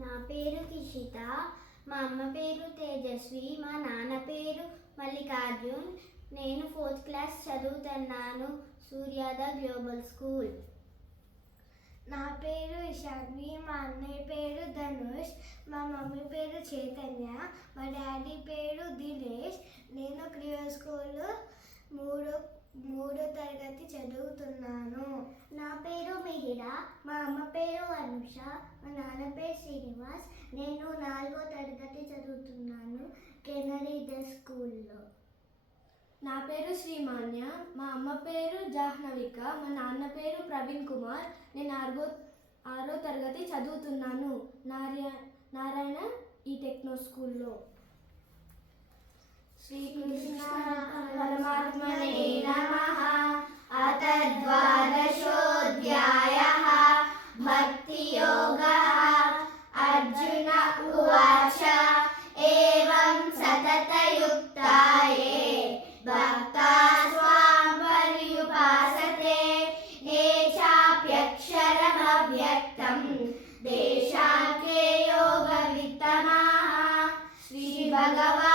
నా పేరు కిషిత. మా అమ్మ పేరు తేజస్వి. మా నాన్న పేరు మల్లికార్జున్. నేను 4th క్లాస్ చదువుతున్నాను సూర్యాద గ్లోబల్ స్కూల్. నా పేరు ఇషాన్వి. మా అన్నయ్య పేరు ధనుష్. మా మమ్మీ పేరు చైతన్య. మా డాడీ పేరు దినేష్. నేను క్రియో స్కూల్ మూడో తరగతి చదువుతున్నాను. నా పేరు మిహిర. మా అమ్మ పేరు అనుష. మా నాన్న పేరు శ్రీనివాస్. నేను 4వ తరగతి చదువుతున్నాను కెనరీద స్కూల్లో. నా పేరు శ్రీమాన్య. మా అమ్మ పేరు జాహ్నవిక. మా నాన్న పేరు ప్రవీణ్ కుమార్. నేను 6వ తరగతి చదువుతున్నాను నారాయణ ఈ టెక్నో స్కూల్లో. శ్రీకృష్ణ పరమాత్మనే నమః. అతద్వాదశోऽధ్యాయः భక్తియోగः. అర్జున ఉవాచ ఏవం సతతయుక్తాయే భక్తా స్వాం పర్యుపాసతే ఏ చాప్యక్షరమవ్యక్తం దేశాఖ్యే యోగవిత్తమాః. శ్రీ భగవాన్